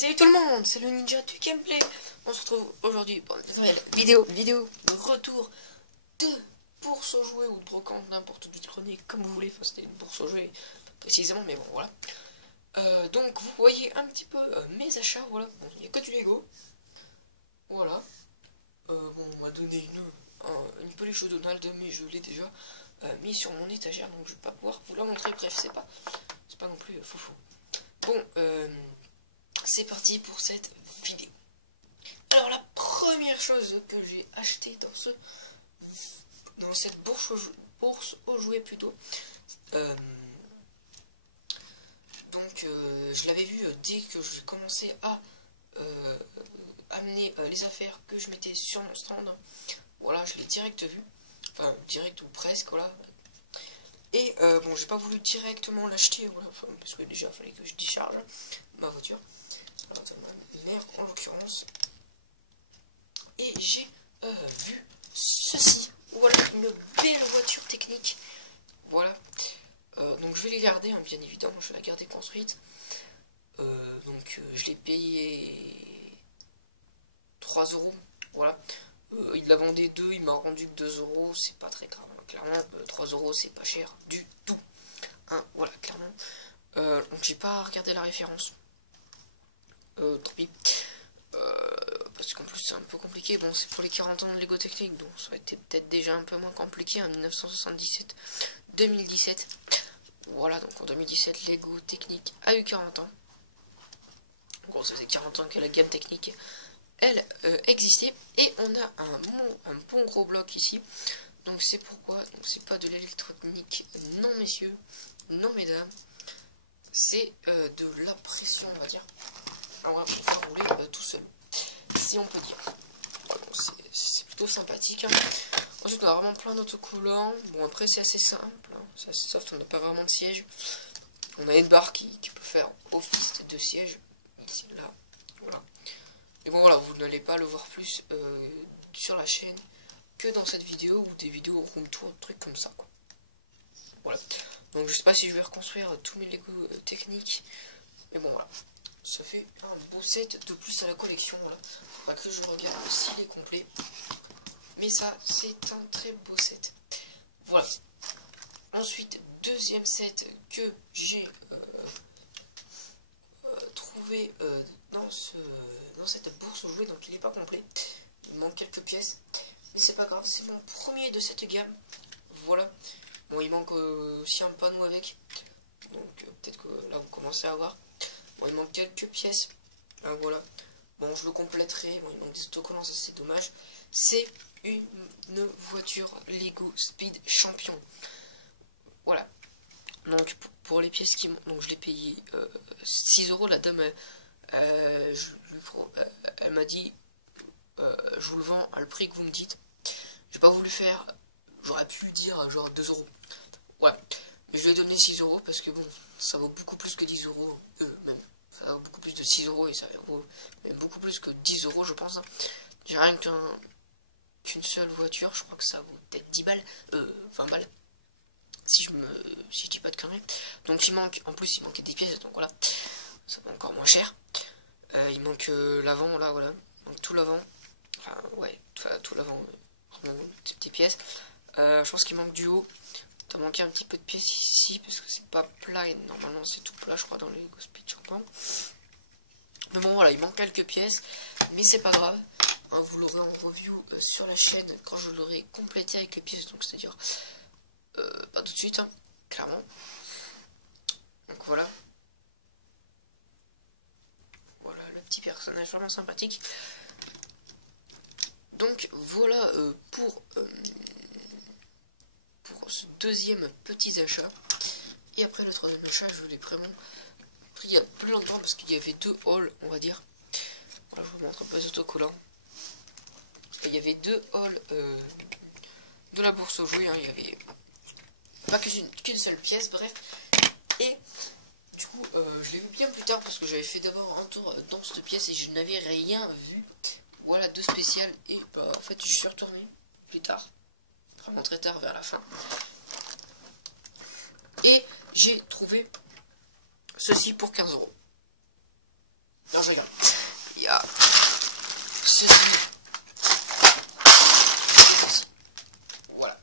Salut tout le monde, c'est le ninja du gameplay. On se retrouve aujourd'hui pour une nouvelle vidéo de retour de bourse aux jouets ou de brocante, n'importe où, de chronique, comme vous voulez. Enfin, c'était une bourse aux jouets précisément, mais bon, voilà. Donc, vous voyez un petit peu mes achats, voilà. Bon, il n'y a que du Lego. Voilà. Bon, on m'a donné une peluche de Donald, mais je l'ai déjà mis sur mon étagère, donc je vais pas pouvoir vous la montrer. Bref, c'est pas non plus foufou. Bon, c'est parti pour cette vidéo. Alors la première chose que j'ai acheté dans cette bourse aux jouets plutôt, je l'avais vu dès que j'ai commencé à amener les affaires que je mettais sur mon stand. Voilà, je l'ai direct vu, enfin direct ou presque, voilà. Et bon, j'ai pas voulu directement l'acheter, voilà, parce que déjà il fallait que je décharge ma voiture, ma mère en l'occurrence. Et j'ai vu ceci, voilà, une belle voiture technique, voilà. Donc je vais les garder, hein, bien évidemment, je vais la garder construite. Je l'ai payé 3 €, voilà. Il l'a vendu 2, il m'a rendu que 2 €, c'est pas très grave, hein, clairement. 3 € c'est pas cher du tout, hein, voilà, clairement. Donc j'ai pas regardé la référence, tant pis, parce qu'en plus c'est un peu compliqué. Bon, c'est pour les 40 ans de Lego Technique, donc ça aurait été peut-être déjà un peu moins compliqué en 1977-2017. Voilà, donc en 2017 Lego Technique a eu 40 ans. Bon, ça faisait 40 ans que la gamme technique elle existait, et on a un bon gros bloc ici. Donc c'est pourquoi, donc c'est pas de l'électronique, non messieurs, non mesdames, c'est de la pression, on va dire. Alors on va faire rouler tout seul, si on peut dire. C'est plutôt sympathique, hein. Ensuite on a vraiment plein d'autocollants. Bon, après c'est assez simple, hein. C'est assez soft, on n'a pas vraiment de siège. On a une barre qui peut faire office de siège, ici, là, voilà. Et bon voilà, vous n'allez pas le voir plus sur la chaîne que dans cette vidéo, ou des vidéos room tour, trucs comme ça, quoi. Voilà. Donc je sais pas si je vais reconstruire tous mes Lego techniques, mais bon voilà. Ça fait un beau set de plus à la collection, voilà. Faudra que je regarde s'il est complet. Mais ça, c'est un très beau set. Voilà. Ensuite, deuxième set que j'ai trouvé dans cette bourse aux jouets, donc il n'est pas complet. Il manque quelques pièces. Mais c'est pas grave, c'est mon premier de cette gamme. Voilà. Bon, il manque aussi un panneau avec. Donc peut-être que là vous commencez à voir. Bon, il manque quelques pièces. Là, voilà. Bon, je le compléterai. Bon, il manque des autocollants, ça c'est dommage. C'est une voiture Lego Speed Champion. Voilà. Donc pour les pièces qui manquent, donc je l'ai payé 6 €. La dame, elle m'a dit, je vous le vends à le prix que vous me dites. J'ai pas voulu faire, j'aurais pu dire genre 2 €. Ouais, mais je lui ai donné 6 € parce que bon, ça vaut beaucoup plus que 10 €, même. Ça vaut beaucoup plus de 6 € et ça vaut même beaucoup plus que 10 € je pense. J'ai rien qu'une seule voiture, je crois que ça vaut peut-être 10 balles, 20 balles. Si je dis pas de conneries. Donc il manque, en plus il manquait des pièces, donc voilà, ça va encore moins cher. Il manque l'avant, là, voilà. Il manque tout l'avant. Enfin, ouais, tout l'avant, vraiment, ces petites pièces. Je pense qu'il manque du haut. Il doit manquer un petit peu de pièces ici, parce que c'est pas plat, et normalement c'est tout plat, je crois, dans les Lego Speed Champion. Mais bon, voilà, il manque quelques pièces, mais c'est pas grave. Hein, vous l'aurez en review sur la chaîne quand je l'aurai complété avec les pièces, donc c'est-à-dire pas tout de suite, hein, clairement. Donc voilà. Voilà le petit personnage vraiment sympathique. Donc voilà pour ce deuxième petit achat. Et après le troisième achat, je l'ai vraiment pris il y a plus longtemps parce qu'il y avait 2 hauls, on va dire. Voilà, je vous montre un peu les autocollants. Il y avait 2 hauls de la bourse aux jouets, hein. Il y avait pas qu'une seule pièce, bref. Et du coup, je l'ai vu bien plus tard parce que j'avais fait d'abord un tour dans cette pièce et je n'avais rien vu. Voilà, de spécial. Et en fait, je suis retourné plus tard, vraiment très tard, vers la fin. Et j'ai trouvé ceci pour 15 €. Alors regarde. Il y a ceci. Voilà.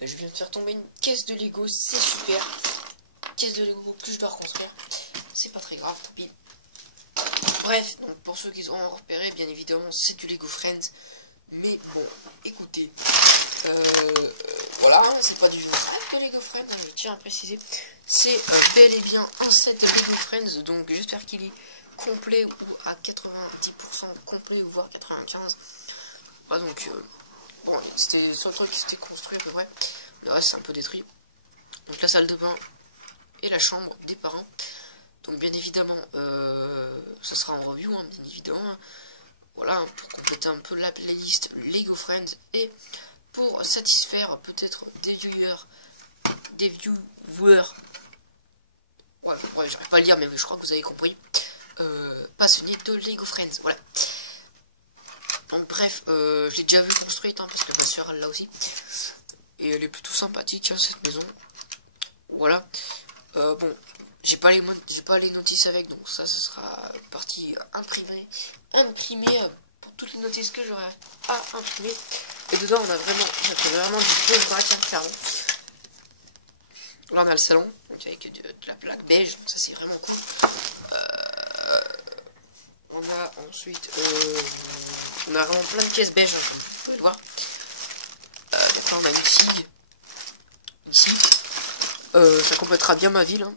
Je viens de faire tomber une caisse de Lego, c'est super. Caisse de Lego, plus je dois reconstruire. C'est pas très grave, tant pis. Bref, donc pour ceux qui ont repéré, bien évidemment, c'est du Lego Friends. Mais bon, écoutez, voilà, hein, c'est pas du set de Lego Friends, hein, je tiens à préciser. C'est bel et bien un set de Lego Friends, donc j'espère qu'il est complet ou à 90% complet ou voire 95%. Voilà, donc, bon, c'était le seul truc qui s'était construit à peu près. Le reste c'est un peu détruit. Donc la salle de bain et la chambre des parents. Donc bien évidemment, ça sera en review, hein, bien évidemment. Voilà, pour compléter un peu la playlist Lego Friends et pour satisfaire peut-être des viewers. Ouais, j'arrive pas à le dire, mais je crois que vous avez compris. Passionnés de Lego Friends, voilà. Donc bref, je l'ai déjà vu construite, hein, parce que ma soeur elle l'a aussi. Et elle est plutôt sympathique, hein, cette maison. Voilà. Bon, j'ai pas les notices avec, donc ça sera partie imprimée pour toutes les notices que j'aurai à imprimer. Et dedans on a vraiment du beau vrac, hein, clairement. Là on a le salon, donc avec de la plaque beige, donc ça c'est vraiment cool. On a ensuite, on a vraiment plein de pièces beige, hein, comme vous pouvez le voir. Donc là on a une scie, ici. Ça complétera bien ma ville, hein.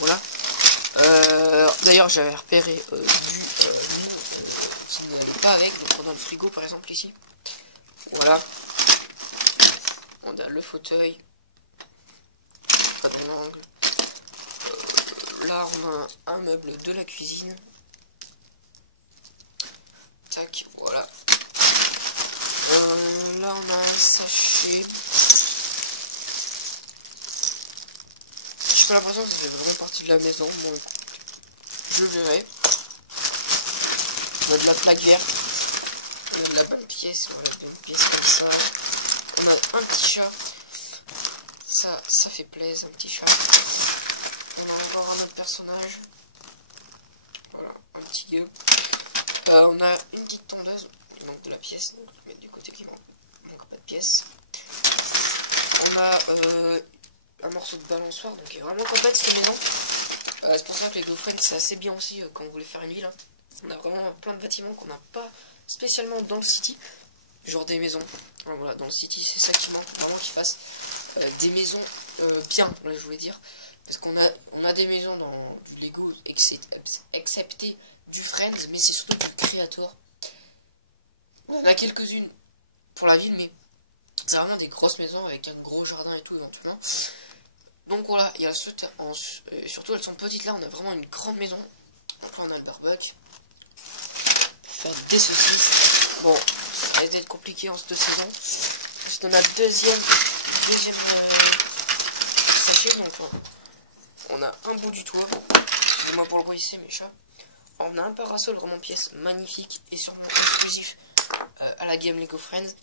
Voilà. D'ailleurs j'avais repéré du qui n'allait pas avec, donc on a le frigo par exemple ici. Voilà. On a le fauteuil. Pas dans l'angle. Là on a un meuble de la cuisine. Tac, voilà. Là on a un sachet. J'ai pas l'impression que ça fait vraiment partie de la maison. Bon, je verrai. On a de la plaque verte. On a de la bonne pièce. Voilà, bonne pièce comme ça. On a un petit chat. Ça fait plaisir, un petit chat. On va avoir un autre personnage. Voilà, un petit gars. On a une petite tondeuse. Il manque de la pièce. Donc, je vais mettre du côté qui manque pas de pièce. On a un morceau de balançoire. Donc, il est vraiment complète cette maison. C'est pour ça que les Lego Friends, c'est assez bien aussi quand vous voulez faire une ville. Hein. On a vraiment plein de bâtiments qu'on n'a pas spécialement dans le city. Genre des maisons. Alors, voilà, dans le city, c'est ça qui manque. Vraiment qu'ils fassent des maisons bien, là, je voulais dire. Parce qu'on a des maisons dans du Lego, excepté du Friends, mais c'est surtout du Creator. On en a quelques-unes pour la ville, mais c'est vraiment des grosses maisons avec un gros jardin et tout éventuellement. Donc voilà, il y a surtout elles sont petites là, on a vraiment une grande maison. Donc là on a le barbecue. Faire des saucisses. Bon, ça va être compliqué en cette saison. Ensuite on a le deuxième sachet, donc on a un bout du toit. Excusez-moi pour le bruit, c'est mes chats. On a un parasol vraiment pièce magnifique et sûrement exclusif à la gamme Lego Friends.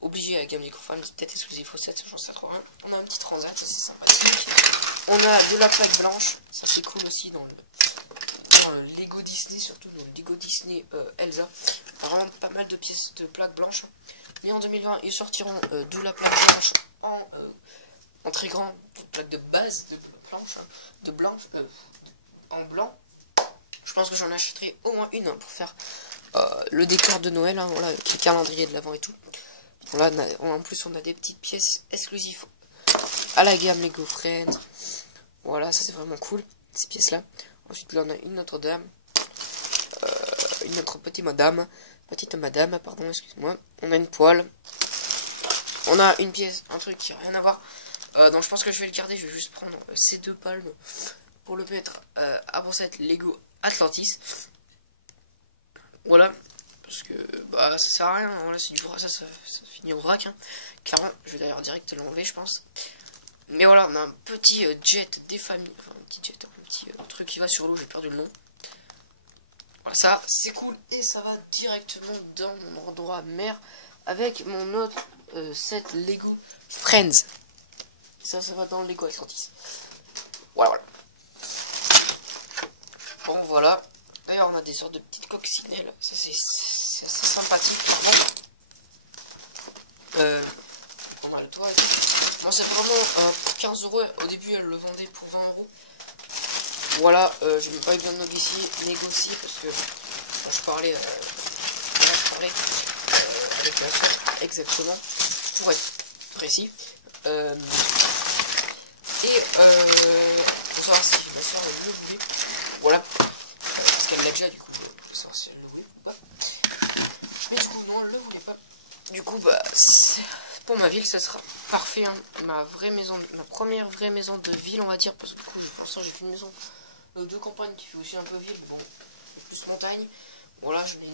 Obligé à la gamme Lego Friends, peut-être exclusif au 7, j'en sais trop rien. On a un petit transat, ça c'est sympathique. On a de la plaque blanche, ça c'est cool aussi dans le Lego Disney, surtout dans le Lego Disney Elsa. Vraiment pas mal de pièces de plaques blanches. Mais en 2020, ils sortiront de la plaque blanche en très grand, plaque de base de blanche, en blanc. Je pense que j'en achèterai au moins une pour faire le décor de Noël, hein, voilà, avec le calendrier de l'avant et tout. Là, en plus, on a des petites pièces exclusives à la gamme Lego Friends. Voilà, ça c'est vraiment cool, ces pièces-là. Ensuite, là, on a une autre dame. Une autre petite madame, pardon, excuse-moi. On a une poêle. On a une pièce, un truc qui n'a rien à voir. Donc, je pense que je vais le garder. Je vais juste prendre ces deux palmes pour le mettre à cette Lego Atlantis. Voilà. Parce que bah ça sert à rien, voilà, c'est du vrac, ça finit en vrac, hein. Clairement, je vais d'ailleurs direct l'enlever, je pense. Mais voilà, on a un petit jet des familles, enfin un petit jet, un petit truc qui va sur l'eau, j'ai perdu le nom. Voilà, ça c'est cool et ça va directement dans mon endroit mer avec mon autre set Lego Friends. Ça va dans le Lego Atlantis. Voilà, voilà. Bon voilà. D'ailleurs on a des sortes de petites coccinelles. Ça c'est assez sympathique clairement. On a le toit et tout. Moi c'est vraiment pour 15 euros. Au début elle le vendait pour 20 euros. Voilà, j'ai même pas eu besoin de négocier parce que quand je parlais, avec la soeur exactement, pour être précis. Pour savoir si ma soeur elle le voulait. Voilà, parce qu'elle l'a déjà du coup, pour savoir si elle le voulait ou pas. Mais du coup non, elle le voulait pas. Du coup bah pour ma ville ça sera parfait, hein. Ma première vraie maison de ville on va dire, parce que du coup pour l'instant j'ai fait une maison de campagne qui fait aussi un peu ville, bon plus montagne. Voilà, je mets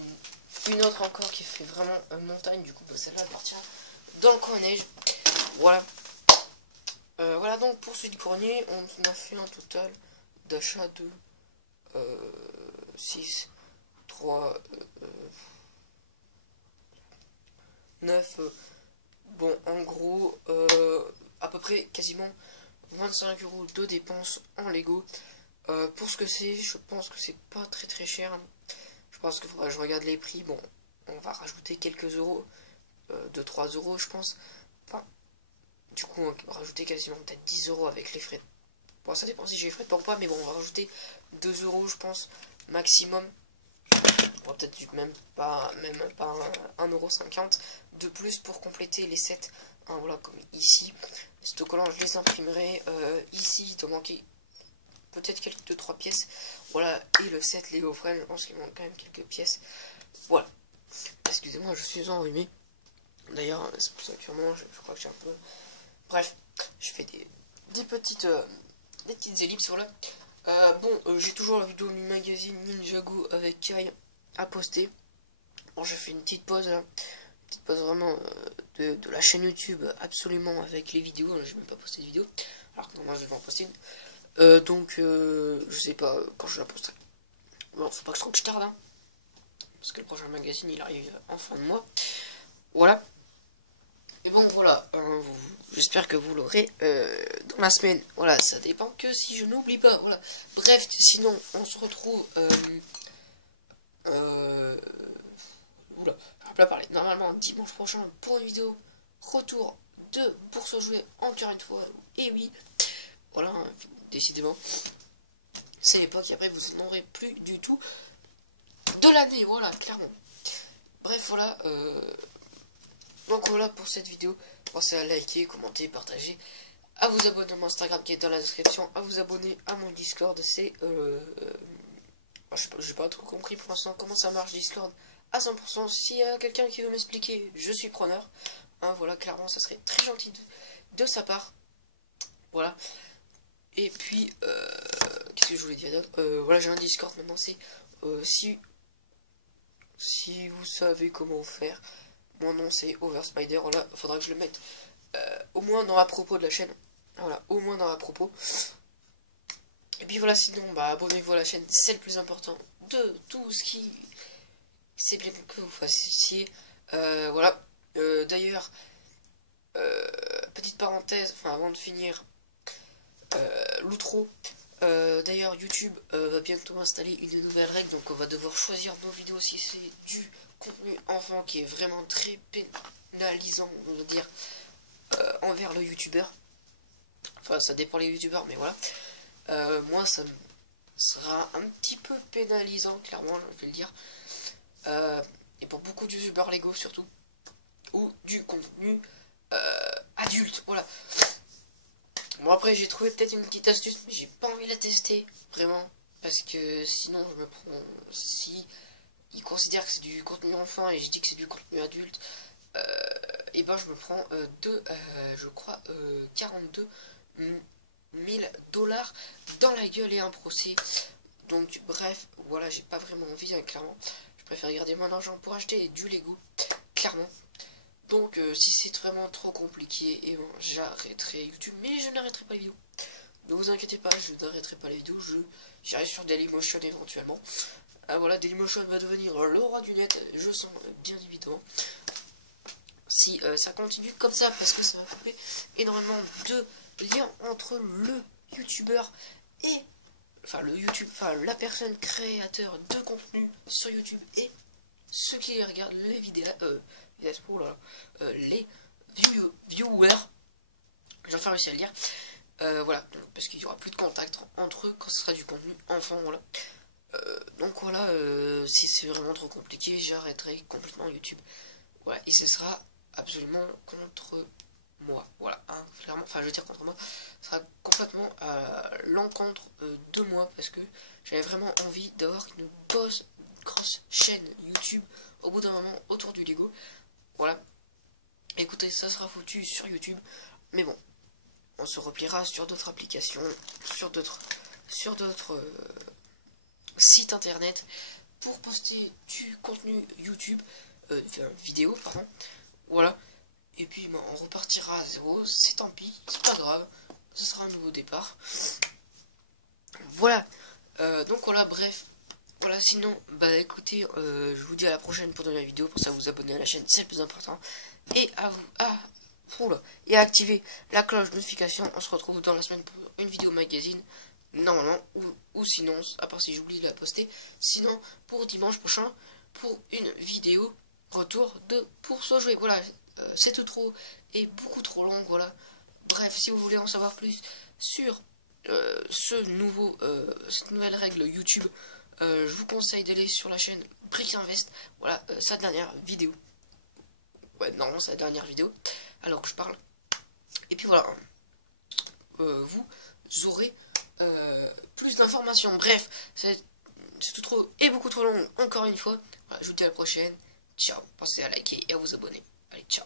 une autre encore qui fait vraiment montagne, du coup bah, celle-là elle partira dans le coin neige. Voilà. Voilà donc pour ce Cornier, on a fait un total d'achat de 6, 3, 9, bon en gros à peu près quasiment 25 euros de dépenses en Lego. Pour ce que c'est, je pense que c'est pas très cher. Je pense qu'il faudra que je regarde les prix. Bon, on va rajouter quelques euros, 2-3 euros je pense. Enfin, du coup on va rajouter quasiment peut-être 10 euros avec les frais. Bon, ça dépend si j'ai les frais de port ou pas, mais bon, on va rajouter 2 euros je pense, maximum. On va peut-être même pas 1,50 € de plus pour compléter les sets. Hein, voilà, comme ici. Les autocollants, je les imprimerai. Ici, il doit manquer peut-être quelques 2-3 pièces. Voilà, et le set Lego Friends, je pense qu'il manque quand même quelques pièces. Voilà. Excusez-moi, je suis enrhumé. D'ailleurs, c'est pour ça que je crois que j'ai un peu... Bref, je fais des petites ellipses, voilà. J'ai toujours la vidéo du magazine Ninjago avec Kai à poster. Bon, j'ai fait une petite pause là. Une petite pause vraiment de la chaîne YouTube absolument avec les vidéos. J'ai même pas posté de vidéo. Alors que normalement je vais en poster une. Je sais pas quand je la posterai. Bon, faut pas que je tarde, hein. Parce que le prochain magazine il arrive en fin de mois. Voilà. Et bon voilà, j'espère que vous l'aurez dans la semaine. Voilà, ça dépend que si je n'oublie pas. Voilà. Bref, sinon on se retrouve. Oula, je peux pas parler. Normalement dimanche prochain pour une vidéo retour de Bourse aux jouets encore une fois. Et oui, voilà, hein, décidément. C'est l'époque et après vous n'en aurez plus du tout de l'année. Voilà, clairement. Bref, voilà. Donc voilà pour cette vidéo. Pensez à liker, commenter, partager, à vous abonner à mon Instagram qui est dans la description, à vous abonner à mon Discord. C'est j'ai pas trop compris pour l'instant comment ça marche Discord à 100%. S'il y a quelqu'un qui veut m'expliquer, je suis preneur. Hein, voilà, clairement, ça serait très gentil de sa part. Voilà. Et puis, qu'est-ce que je voulais dire d'autre? Voilà, j'ai un Discord maintenant. C'est si vous savez comment faire. Mon nom c'est Overspider, voilà, faudra que je le mette au moins dans la propos de la chaîne. Voilà, au moins dans la propos. Et puis voilà, sinon, bah abonnez-vous à la chaîne, c'est le plus important de tout ce qui... C'est bien que vous fassiez. Voilà, d'ailleurs, petite parenthèse, enfin avant de finir, l'outro. D'ailleurs, YouTube va bientôt installer une nouvelle règle, donc on va devoir choisir nos vidéos si c'est du contenu enfant qui est vraiment très pénalisant, on va dire, envers le youtubeur. Enfin, ça dépend les youtubeurs, mais voilà. Moi, ça sera un petit peu pénalisant, clairement, je vais le dire. Et pour beaucoup de youtubeurs Lego, surtout, ou du contenu adulte, voilà. Bon, après, j'ai trouvé peut-être une petite astuce, mais j'ai pas envie de la tester, vraiment. Parce que sinon, je me prends... Si ils considèrent que c'est du contenu enfant et je dis que c'est du contenu adulte, et ben je me prends je crois, 42 000 $ dans la gueule et un procès. Donc, bref, voilà, j'ai pas vraiment envie, hein, clairement. Je préfère garder mon argent pour acheter du Lego, clairement. Donc si c'est vraiment trop compliqué, et bon, j'arrêterai YouTube, mais je n'arrêterai pas les vidéos. Ne vous inquiétez pas, je n'arrêterai pas les vidéos, j'irai sur Dailymotion éventuellement. Voilà, Dailymotion va devenir le roi du net, je sens bien évidemment. Si ça continue comme ça, parce que ça va couper énormément de liens entre le youtubeur et enfin le YouTube, enfin la personne créateur de contenu sur YouTube et ceux qui regardent les vidéos, oh là là, les viewers, j'ai enfin réussi à le dire, voilà, parce qu'il y aura plus de contact entre eux quand ce sera du contenu enfant, voilà. Donc voilà, si c'est vraiment trop compliqué, j'arrêterai complètement YouTube. Voilà, et ce sera absolument contre moi. Voilà, hein, clairement, enfin je veux dire contre moi, ce sera complètement à l'encontre de moi parce que j'avais vraiment envie d'avoir une grosse chaîne YouTube au bout d'un moment autour du Lego. Voilà, écoutez, ça sera foutu sur YouTube, mais bon, on se repliera sur d'autres applications, sur d'autres sites internet pour poster du contenu YouTube, enfin, vidéo, pardon. Voilà. Et puis ben, on repartira à zéro, c'est tant pis, c'est pas grave, ce sera un nouveau départ. Voilà. Donc voilà, bref. Voilà, sinon, bah écoutez, je vous dis à la prochaine pour de nouvelles vidéos. Pour ça, vous abonner à la chaîne, c'est le plus important. Et à vous, et à activer la cloche de notification. On se retrouve dans la semaine pour une vidéo magazine. Normalement, ou sinon, à part si j'oublie de la poster, sinon pour dimanche prochain, pour une vidéo retour de Pour se jouer. Voilà, c'est tout trop et beaucoup trop long, voilà. Bref, si vous voulez en savoir plus sur cette nouvelle règle YouTube, je vous conseille d'aller sur la chaîne Brick Invest. Voilà, sa dernière vidéo. Ouais, normalement, c'est la dernière vidéo, alors que je parle. Et puis voilà, vous aurez plus d'informations. Bref, c'est tout trop et beaucoup trop long, encore une fois. Voilà, je vous dis à la prochaine. Ciao. Pensez à liker et à vous abonner. Allez, ciao.